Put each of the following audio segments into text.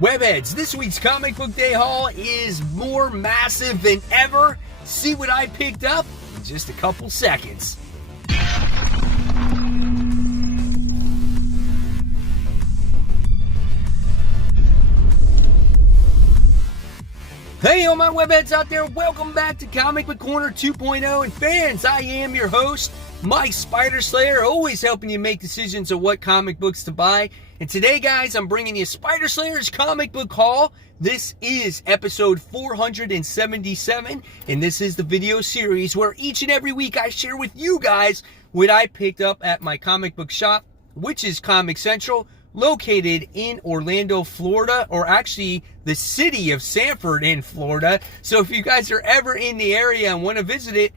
Webheads, this week's Comic Book Day haul is more massive than ever. See what I picked up in just a couple seconds. Hey, all my webheads out there, welcome back to Comic Book Corner 2.0. And fans, I am your host, Mike Spider Slayer, always helping you make decisions of what comic books to buy. And today, guys, I'm bringing you Spider Slayer's comic book haul. This is episode 477, and this is the video series where each and every week I share with you guys what I picked up at my comic book shop, which is Comic Central, located in Orlando, Florida, or actually the city of Sanford in Florida. So if you guys are ever in the area and want to visit it,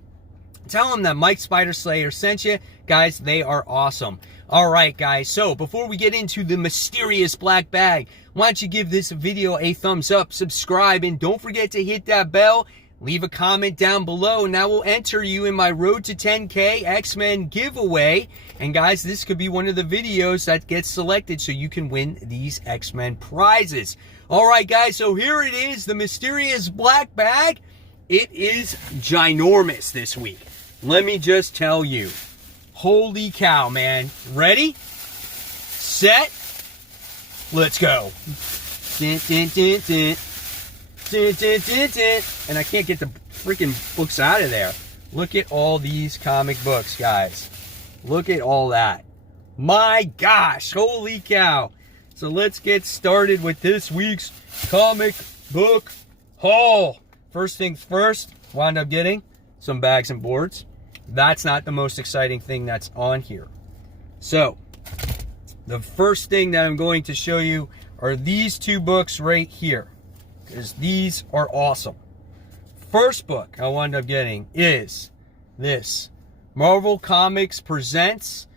tell them that Mike Spider Slayer sent you. Guys, they are awesome. All right, guys, so before we get into the mysterious black bag, why don't you give this video a thumbs up, subscribe, and don't forget to hit that bell. Leave a comment down below, and that will enter you in my Road to 10K X-Men giveaway. And guys, this could be one of the videos that gets selected so you can win these X-Men prizes. All right, guys, so here it is, the mysterious black bag. It is ginormous this week. Let me just tell you. Holy cow, man. Ready? Set? Let's go. Dun, dun, dun, dun. Dun, dun, dun, dun. And I can't get the freaking books out of there. Look at all these comic books, guys. Look at all that. My gosh, holy cow. So let's get started with this week's comic book haul. First things first, wound up getting some bags and boards. That's not the most exciting thing that's on here. So, the first thing that I'm going to show you are these two books right here, because these are awesome. First book I wound up getting is this. Marvel Comics presents,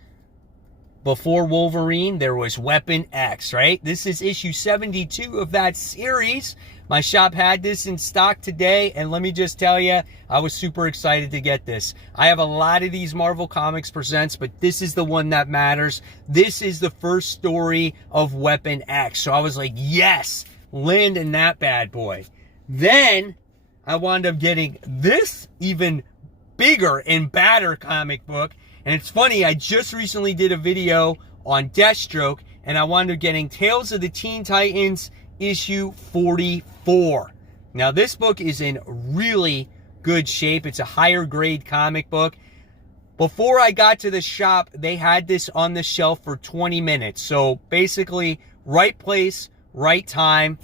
before Wolverine, there was Weapon X, right? This is issue 72 of that series. My shop had this in stock today, and let me just tell you, I was super excited to get this. I have a lot of these Marvel Comics Presents, but this is the one that matters. This is the first story of Weapon X. So I was like, yes, land in that bad boy. Then I wound up getting this even bigger and badder comic book. And it's funny, I just recently did a video on Deathstroke, and I wound up getting Tales of the Teen Titans issue 44. Now, this book is in really good shape. It's a higher grade comic book. Before I got to the shop, they had this on the shelf for 20 minutes. So basically, right place, right time,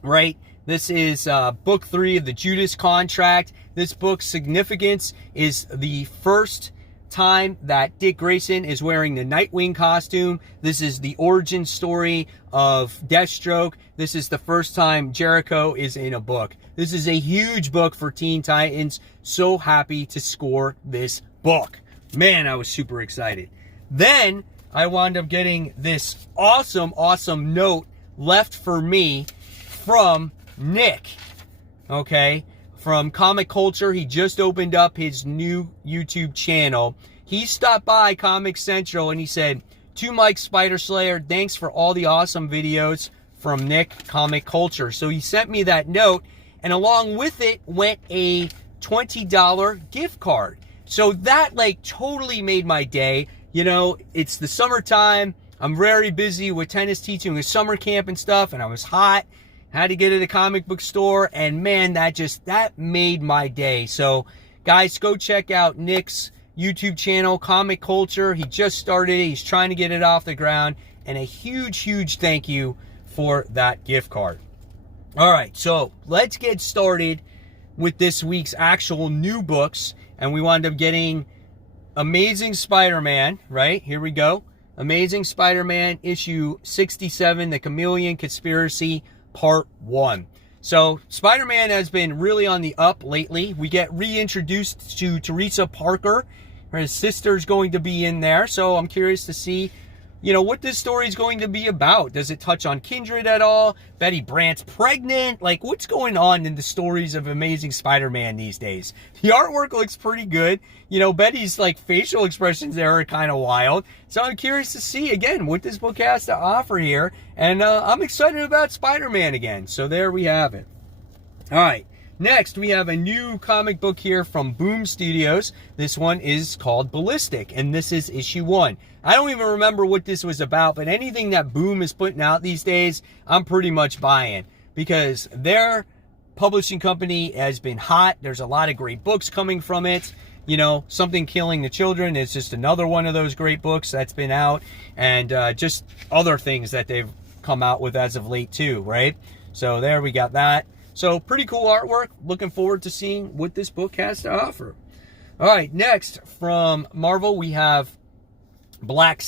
right? This is book 3 of the Judas Contract. This book's significance is the first time that Dick Grayson is wearing the Nightwing costume. This is the origin story of Deathstroke. This is the first time Jericho is in a book. This is a huge book for Teen Titans. So happy to score this book. Man, I was super excited. Then I wound up getting this awesome note left for me from Nick. Okay? From Comic Culture. He just opened up his new YouTube channel. He stopped by Comic Central and he said, "To Mike Spider Slayer, thanks for all the awesome videos from Nick Comic Culture." So he sent me that note, and along with it went a $20 gift card. So that like totally made my day. You know, it's the summertime. I'm very busy with tennis teaching with summer camp and stuff, and I was hot. Had to get to the comic book store, and man, that made my day. So, guys, go check out Nick's YouTube channel, Comic Culture. He just started it. He's trying to get it off the ground, and a huge thank you for that gift card. All right, so let's get started with this week's actual new books, and we wound up getting Amazing Spider-Man, right? Here we go. Amazing Spider-Man issue 67, The Chameleon Conspiracy, Part 1. So, Spider-Man has been really on the up lately. We get reintroduced to Teresa Parker. Her sister's going to be in there, so I'm curious to see what this story is going to be about. Does it touch on Kindred at all? Betty Brant's pregnant? Like, what's going on in the stories of Amazing Spider-Man these days? The artwork looks pretty good. Betty's, like, facial expressions there are kind of wild. So I'm curious to see, again, what this book has to offer here. And I'm excited about Spider-Man again. So there we have it. All right. Next, we have a new comic book here from Boom Studios. This one is called Ballistic, and this is issue 1. I don't even remember what this was about, but anything that Boom is putting out these days, I'm pretty much buying, because their publishing company has been hot. There's a lot of great books coming from it. Something Killing the Children is just another one of those great books that's been out, and just other things that they've come out with as of late too, right? So there we got that. So pretty cool artwork. Looking forward to seeing what this book has to offer. All right, next from Marvel we have Black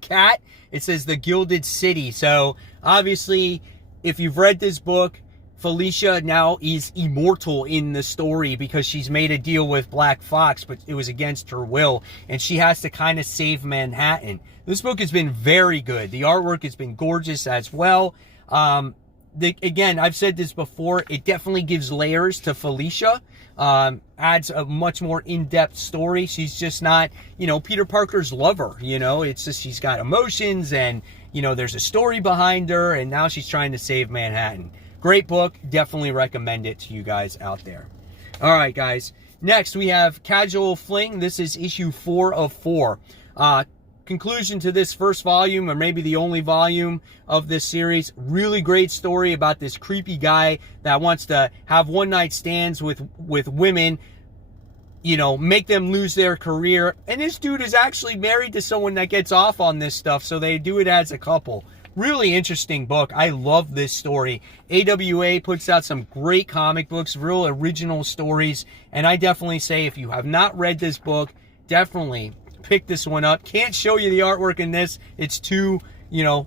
Cat. It says The Gilded City. So obviously, if you've read this book, Felicia now is immortal in the story because she's made a deal with Black Fox, but it was against her will, and she has to kind of save Manhattan. This book has been very good. The artwork has been gorgeous as well. Again, I've said this before, it definitely gives layers to Felicia, adds a much more in-depth story. She's just not, Peter Parker's lover, it's just she's got emotions, and, there's a story behind her, and now she's trying to save Manhattan. Great book, definitely recommend it to you guys out there. All right, guys, next we have Casual Fling. This is issue 4 of 4. Conclusion to this first volume, or maybe the only volume of this series. Really great story about this creepy guy that wants to have one-night stands with women, make them lose their career. And this dude is actually married to someone that gets off on this stuff, so they do it as a couple. Really interesting book. I love this story. AWA puts out some great comic books, real original stories, and I definitely say if you have not read this book, definitely pick this one up. Can't show you the artwork in this. It's too,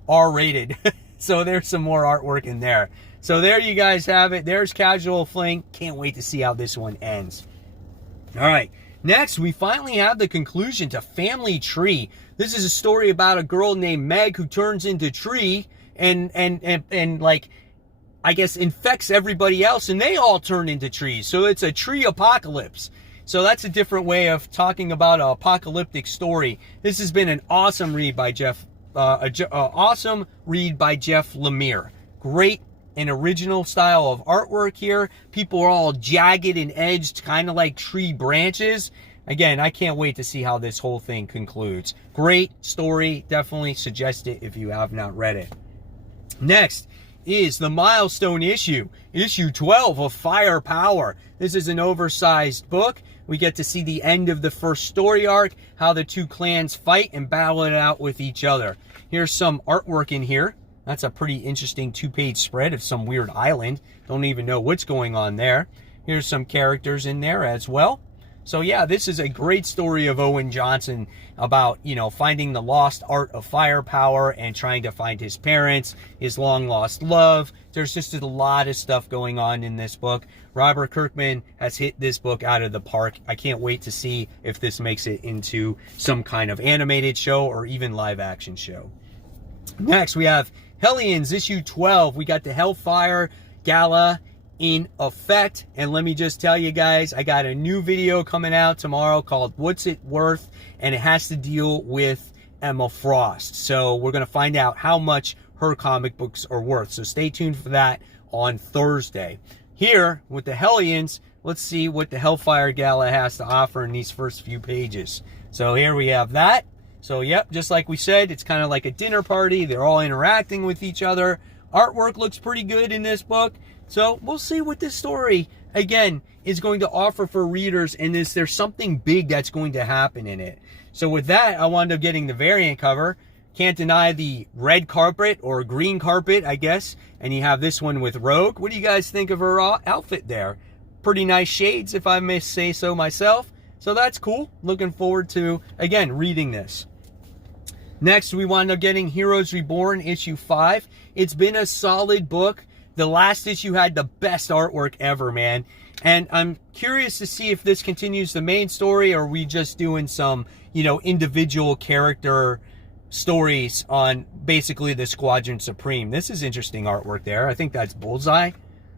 R-rated. So there's some more artwork in there. So there you guys have it. There's Casual Fling. Can't wait to see how this one ends. All right. Next, we finally have the conclusion to Family Tree. This is a story about a girl named Meg who turns into tree and like, I guess, infects everybody else, and they all turn into trees. So it's a tree apocalypse. So that's a different way of talking about an apocalyptic story. This has been an awesome read by Jeff Lemire. Great and original style of artwork here. People are all jagged and edged, kind of like tree branches. Again, I can't wait to see how this whole thing concludes. Great story. Definitely suggest it if you have not read it. Next is the milestone issue 12 of Firepower. This is an oversized book. We get to see the end of the first story arc, how the two clans fight and battle it out with each other. Here's some artwork in here. That's a pretty interesting 2-page spread of some weird island. Don't even know what's going on there. Here's some characters in there as well. So yeah, this is a great story of Owen Johnson about, finding the lost art of firepower and trying to find his parents, his long lost love. There's just a lot of stuff going on in this book. Robert Kirkman has hit this book out of the park. I can't wait to see if this makes it into some kind of animated show or even live action show. Next, we have Hellions issue 12. We got the Hellfire Gala in effect, and let me just tell you guys, I got a new video coming out tomorrow called What's It Worth, and it has to deal with Emma Frost. So we're going to find out how much her comic books are worth. So stay tuned for that on Thursday. Here with the Hellions, let's see what the Hellfire Gala has to offer in these first few pages. So here we have that. So yep, just like we said, it's kind of like a dinner party. They're all interacting with each other. Artwork looks pretty good in this book. So we'll see what this story, again, is going to offer for readers, and is there something big that's going to happen in it. So with that, I wound up getting the variant cover. Can't deny the red carpet, or green carpet, I guess. And you have this one with Rogue. What do you guys think of her outfit there? Pretty nice shades, if I may say so myself. So that's cool. Looking forward to, again, reading this. Next, we wound up getting Heroes Reborn, issue 5. It's been a solid book. The last issue had the best artwork ever, man. And I'm curious to see if this continues the main story, or are we just doing some, individual character stories on basically the Squadron Supreme. This is interesting artwork there. I think that's Bullseye,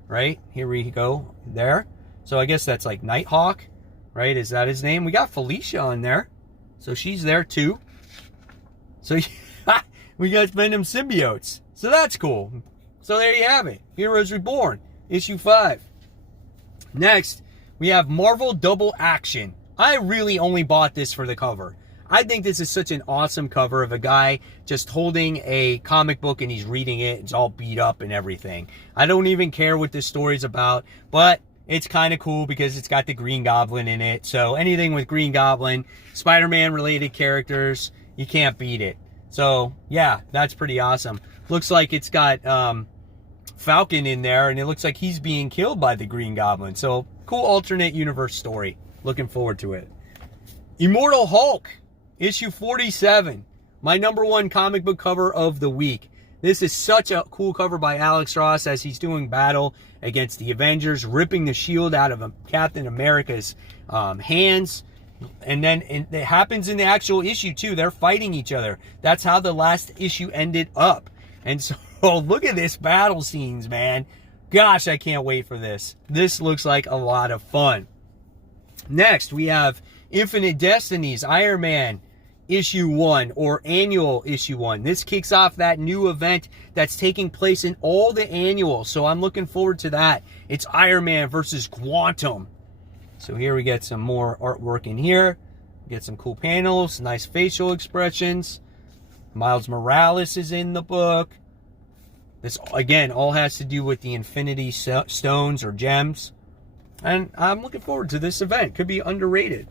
right? Here we go there. So I guess that's like Nighthawk, right? Is that his name? We got Felicia on there. So she's there too. So we got Venom symbiotes. So that's cool. So there you have it. Heroes Reborn, issue 5. Next, we have Marvel Double Action. I really only bought this for the cover. I think this is such an awesome cover of a guy just holding a comic book and he's reading it. It's all beat up and everything. I don't even care what this story's about, but it's kind of cool because it's got the Green Goblin in it. So anything with Green Goblin, Spider-Man related characters, you can't beat it. So yeah, that's pretty awesome. Looks like it's got Falcon in there, and it looks like he's being killed by the Green Goblin. So cool alternate universe story. Looking forward to it. Immortal Hulk, issue 47. My #1 comic book cover of the week. This is such a cool cover by Alex Ross as he's doing battle against the Avengers, ripping the shield out of Captain America's hands. And then it happens in the actual issue too. They're fighting each other. That's how the last issue ended up. And so look at this battle scenes, man. Gosh, I can't wait for this. This looks like a lot of fun. Next, we have Infinite Destinies, Iron Man, issue 1, or annual issue 1. This kicks off that new event that's taking place in all the annuals. So I'm looking forward to that. It's Iron Man versus Quantum. So here we get some more artwork in here. Get some cool panels, nice facial expressions. Miles Morales is in the book. This, again, all has to do with the Infinity Stones or gems. And I'm looking forward to this event. Could be underrated.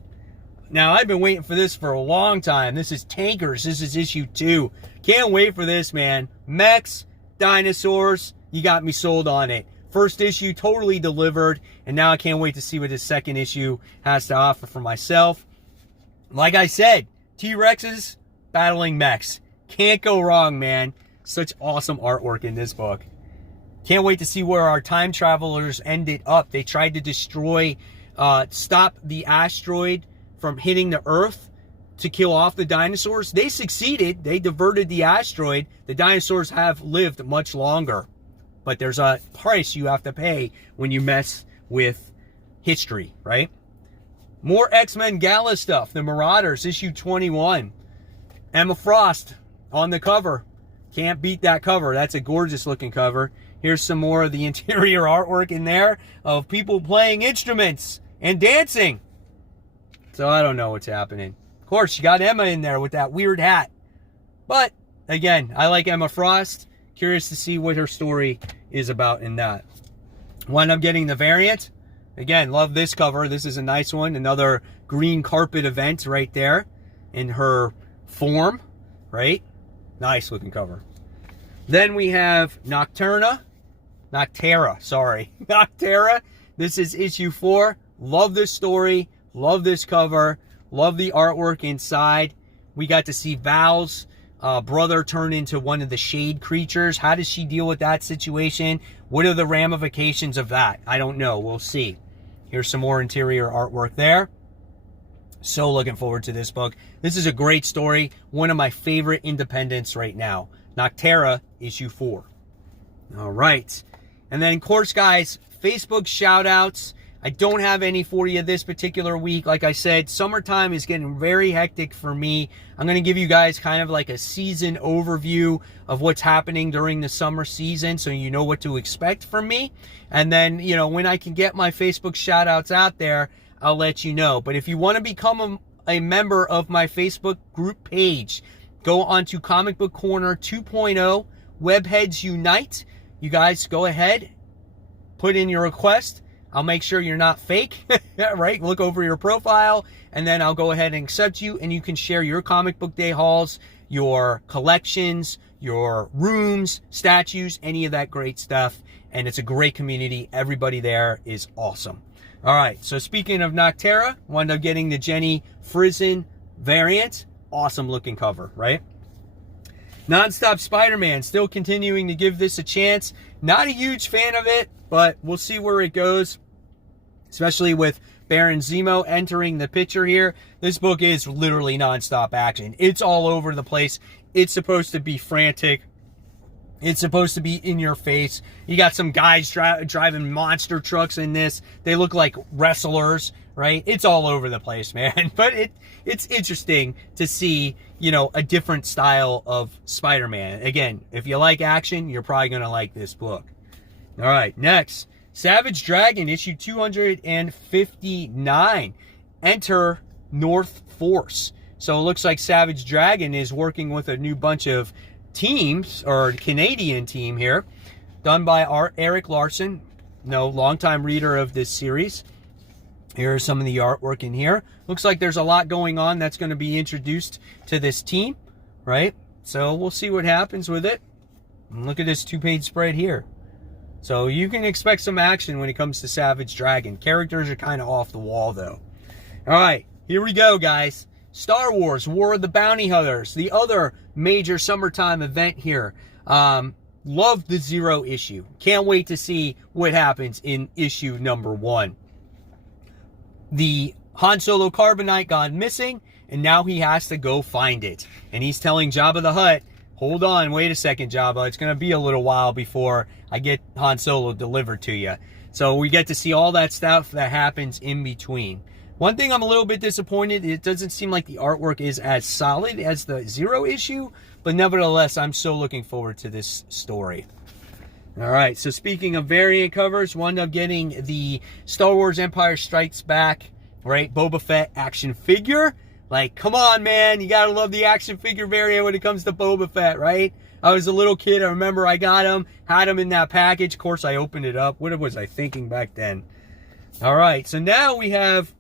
Now, I've been waiting for this for a long time. This is Tankers. This is issue 2. Can't wait for this, man. Mechs, dinosaurs, you got me sold on it. First issue totally delivered, and now I can't wait to see what this second issue has to offer for myself. Like I said, T-Rexes battling mechs. Can't go wrong, man. Such awesome artwork in this book. Can't wait to see where our time travelers ended up. They tried to destroy, stop the asteroid from hitting the Earth to kill off the dinosaurs. They succeeded. They diverted the asteroid. The dinosaurs have lived much longer. But there's a price you have to pay when you mess with history, right? More X-Men Gala stuff. The Marauders, issue 21. Emma Frost on the cover. Can't beat that cover. That's a gorgeous looking cover. Here's some more of the interior artwork in there of people playing instruments and dancing. So I don't know what's happening. Of course, you got Emma in there with that weird hat. But, again, I like Emma Frost. Curious to see what her story is about in that. Wind up getting the variant. Again, love this cover. This is a nice one. Another green carpet event right there in her form, right? Nice looking cover. Then we have Nocterra, sorry. Nocterra. This is issue 4. Love this story. Love this cover. Love the artwork inside. We got to see Val's brother turn into one of the shade creatures. How does she deal with that situation? What are the ramifications of that? I don't know. We'll see. Here's some more interior artwork there. So looking forward to this book. This is a great story. One of my favorite independents right now. Nocterra, issue 4. All right. And then, of course, guys, Facebook shoutouts. I don't have any for you this particular week. Like I said, summertime is getting very hectic for me. I'm going to give you guys kind of like a season overview of what's happening during the summer season so you know what to expect from me. And then, you know, when I can get my Facebook shoutouts out there, I'll let you know. But if you want to become a member of my Facebook group page, go on to Comic Book Corner 2.0, Webheads Unite. You guys go ahead, put in your request. I'll make sure you're not fake, right? Look over your profile, and then I'll go ahead and accept you, and you can share your comic book day hauls, your collections, your rooms, statues, any of that great stuff. And it's a great community. Everybody there is awesome. All right, so speaking of Nocterra, wound up getting the Jenny Frison variant. Awesome looking cover, right? Nonstop Spider-Man, still continuing to give this a chance. Not a huge fan of it, but we'll see where it goes, especially with Baron Zemo entering the picture here. This book is literally nonstop action. It's all over the place. It's supposed to be frantic. It's supposed to be in your face. You got some guys driving monster trucks in this. They look like wrestlers, right? It's all over the place, man. But it's interesting to see, you know, a different style of Spider-Man. Again, if you like action, you're probably going to like this book. All right, next. Savage Dragon, issue 259. Enter North Force. So it looks like Savage Dragon is working with a new bunch of teams, or Canadian team here, done by Eric Larson, longtime reader of this series. Here's some of the artwork in here. Looks like there's a lot going on that's going to be introduced to this team, right? So we'll see what happens with it. And look at this 2-page spread here. So you can expect some action when it comes to Savage Dragon. Characters are kind of off the wall, though. All right, here we go, guys. Star Wars, War of the Bounty Hunters, the other major summertime event here. Love the 0 issue. Can't wait to see what happens in issue number 1. The Han Solo Carbonite gone missing, and now he has to go find it. And he's telling Jabba the Hutt, hold on, wait a second, Jabba. It's going to be a little while before I get Han Solo delivered to you. So we get to see all that stuff that happens in between. One thing I'm a little bit disappointed, it doesn't seem like the artwork is as solid as the 0 issue, but nevertheless, I'm so looking forward to this story. All right, so speaking of variant covers, wound up getting the Star Wars Empire Strikes Back, right, Boba Fett action figure. Like, come on, man, you gotta love the action figure variant when it comes to Boba Fett, right? I was a little kid, I remember I got him, had him in that package. Of course, I opened it up. What was I thinking back then? All right, so now we have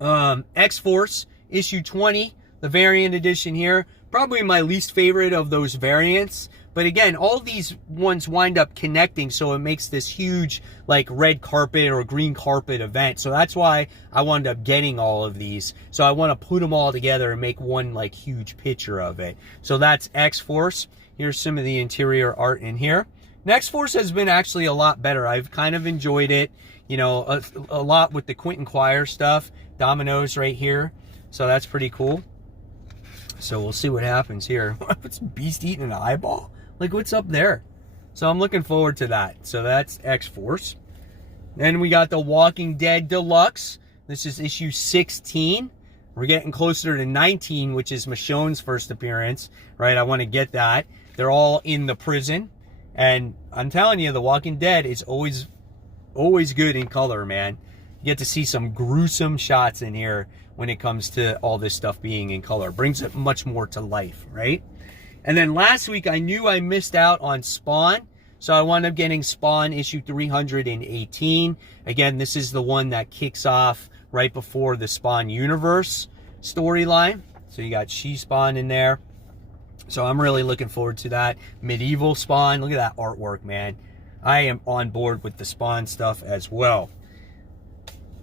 XForce, issue 20, the variant edition here. Probably my least favorite of those variants. But again, all these ones wind up connecting, so it makes this huge, like, red carpet or green carpet event. So that's why I wound up getting all of these. So I want to put them all together and make one, like, huge picture of it. So that's XForce. Here's some of the interior art in here. And XForce has been actually a lot better. I've kind of enjoyed it. You know, a lot with the Quentin Quire stuff. Dominoes right here. So that's pretty cool. So we'll see what happens here. What's Beast eating an eyeball? Like, what's up there? So I'm looking forward to that. So that's X-Force. Then we got the Walking Dead Deluxe. This is issue 16. We're getting closer to 19, which is Michonne's first appearance, right? I want to get that. They're all in the prison. And I'm telling you, The Walking Dead is always good in color, man. You get to see some gruesome shots in here when it comes to all this stuff being in color. Brings it much more to life, right? And then last week, I knew I missed out on Spawn. So I wound up getting Spawn issue 318. Again, this is the one that kicks off right before the Spawn universe storyline. So you got She-Spawn in there. So I'm really looking forward to that. Medieval Spawn. Look at that artwork, man. I am on board with the Spawn stuff as well.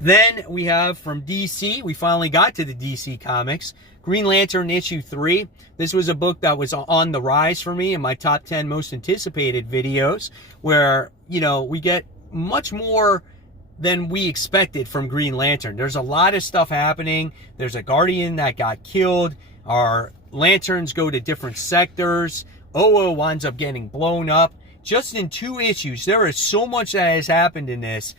Then we have from DC, we finally got to the DC Comics, Green Lantern issue 3. This was a book that was on the rise for me in my top 10 most anticipated videos, where, you know, we get much more than we expected from Green Lantern. There's a lot of stuff happening. There's a Guardian that got killed. Our Lanterns go to different sectors. OO winds up getting blown up. Just in 2 issues, there is so much that has happened in this.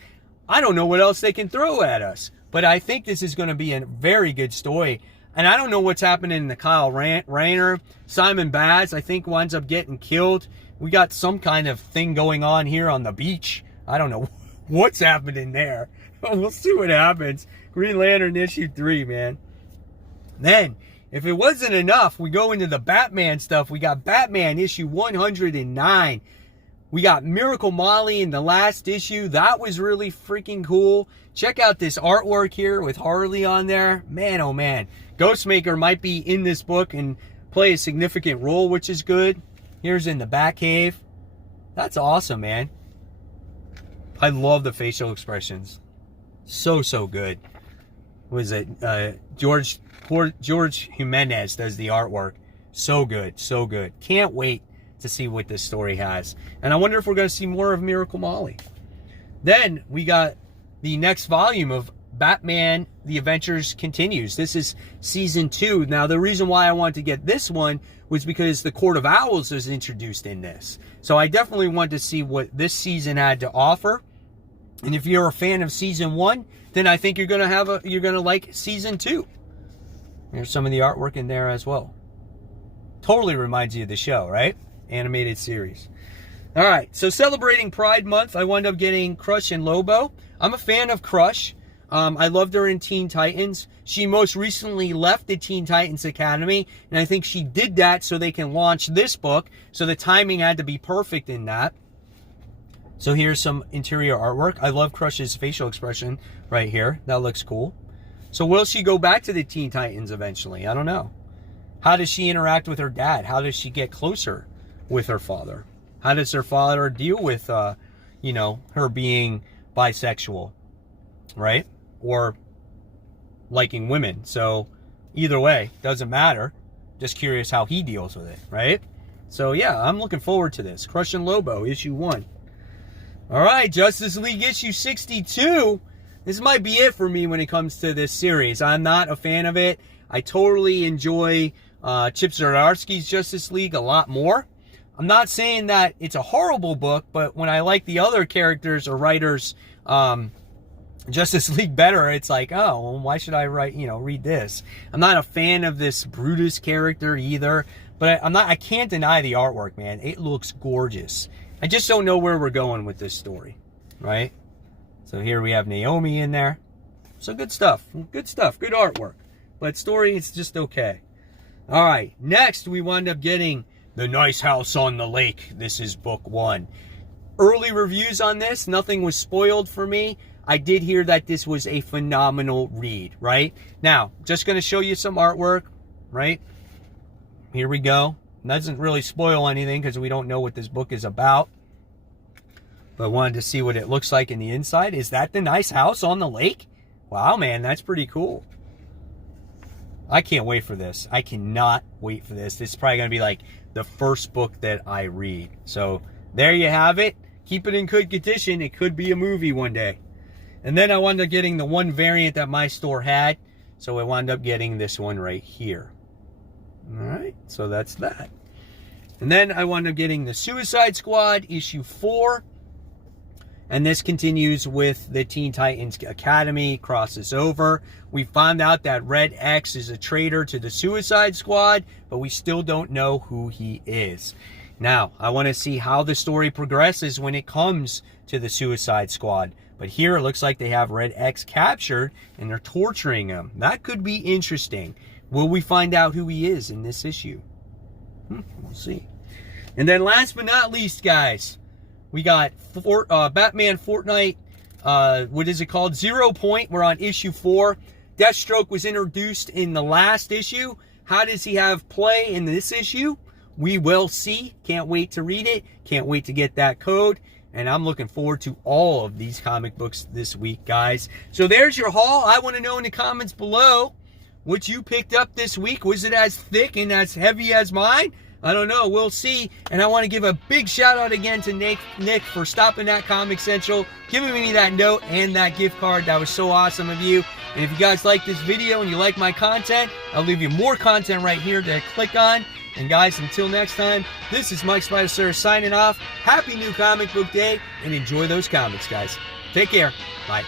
I don't know what else they can throw at us. But I think this is going to be a very good story. And I don't know what's happening in the Kyle Rayner. Simon Baz, I think, winds up getting killed. We got some kind of thing going on here on the beach. I don't know what's happening there. We'll see what happens. Green Lantern issue 3, man. Then, if it wasn't enough, we go into the Batman stuff. We got Batman issue 109. We got Miracle Molly in the last issue. That was really freaking cool. Check out this artwork here with Harley on there. Man, oh man. Ghostmaker might be in this book and play a significant role, which is good. Here's in the Batcave. That's awesome, man. I love the facial expressions. So good. What is it? George Jimenez does the artwork. So good, so good. Can't wait to see what this story has. And I wonder if we're going to see more of Miracle Molly. Then we got the next volume of Batman, The Adventures continues. This is season 2. Now, the reason why I wanted to get this one was because the Court of Owls is introduced in this. So I definitely wanted to see what this season had to offer. And if you're a fan of season 1, then I think you're gonna like season 2. There's some of the artwork in there as well. Totally reminds you of the show, right? Animated series. All right, so celebrating Pride Month, I wound up getting Crush and Lobo. I'm a fan of Crush. I loved her in Teen Titans. She most recently left the Teen Titans Academy, and I think she did that so they can launch this book, so the timing had to be perfect in that. So here's some interior artwork. I love Crush's facial expression right here. That looks cool. So will she go back to the Teen Titans eventually? I don't know. How does she interact with her dad? How does she get closer with her father? How does her father deal with, you know, her being bisexual, right? Or liking women. So either way, doesn't matter. Just curious how he deals with it, right? So yeah, I'm looking forward to this. Crush and Lobo, issue 1. All right, Justice League issue 62. This might be it for me when it comes to this series. I'm not a fan of it. I totally enjoy Chip Zdarsky's Justice League a lot more. I'm not saying that it's a horrible book, but when I like the other characters or writers' Justice League better, it's like, oh, well, why should I read this? I'm not a fan of this Brutus character either, but I can't deny the artwork, man. It looks gorgeous. I just don't know where we're going with this story, right? So here we have Naomi in there. So good stuff. Good stuff. Good artwork. But story, it's just okay. All right. Next, we wound up getting The Nice House on the Lake. This is book 1. Early reviews on this. Nothing was spoiled for me. I did hear that this was a phenomenal read, right? Now, just going to show you some artwork, right? Here we go. Doesn't really spoil anything because we don't know what this book is about. But I wanted to see what it looks like in the inside. Is that the nice house on the lake? Wow, man, that's pretty cool. I can't wait for this. I cannot wait for this. This is probably going to be like the first book that I read. So there you have it. Keep it in good condition. It could be a movie one day. And then I wound up getting the one variant that my store had. So I wound up getting this one right here. All right, so that's that. And then I wound up getting the Suicide Squad issue 4. And this continues with the Teen Titans Academy, crosses over. We found out that Red X is a traitor to the Suicide Squad, but we still don't know who he is. Now, I want to see how the story progresses when it comes to the Suicide Squad. But here it looks like they have Red X captured and they're torturing him. That could be interesting. Will we find out who he is in this issue? We'll see. And then last but not least, guys, we got Batman Fortnite, what is it called? 0 Point. We're on issue 4. Deathstroke was introduced in the last issue. How does he have play in this issue? We will see. Can't wait to read it. Can't wait to get that code. And I'm looking forward to all of these comic books this week, guys. So there's your haul. I want to know in the comments below what you picked up this week. Was it as thick and as heavy as mine? I don't know. We'll see. And I want to give a big shout out again to Nick for stopping at Comic Central, giving me that note and that gift card. That was so awesome of you. And if you guys like this video and you like my content, I'll leave you more content right here to click on. And guys, until next time, this is Mike SpiderSlayer signing off. Happy New Comic Book Day, and enjoy those comics, guys. Take care. Bye.